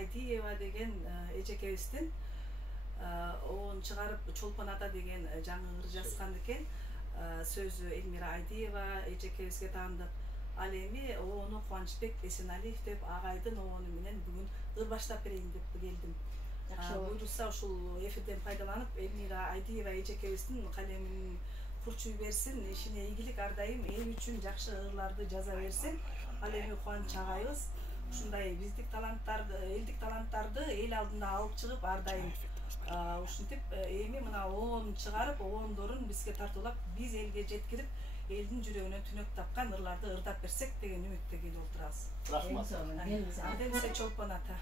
Айдиева деген эжекебиздин оон чыгарып Чолпон ата деген жаңы ыр жазган экен. Сөзү Элмира Айдиева эжекебизге таандык. Ал эми оону Кубанычбек Эсеналиев деп агайдын оону менен бүгүн ыр баштап берейин деп келдим. Буйрса ушул эфирден пайдаланып Элмира Айдиева эжекебиздин калемин курчуй берсин, ишине ийгилик ар дайым эл үчүн жакшы ырларды жаза берсин. Ал эми Кубаныч агайыбыз ушундай биздик таланттарды, элдик таланттарды эл алдына алып чыгып ар дайым ушинтип эми мына оон чыгарып, оондорун бизге тартуулап, биз элге жеткирип, элдин жүрөгүнө түнөк тапкан ырларды ырдап берсек деген үмүттө келип отурабыз. Рахмат. Андемсе Чолпон ата.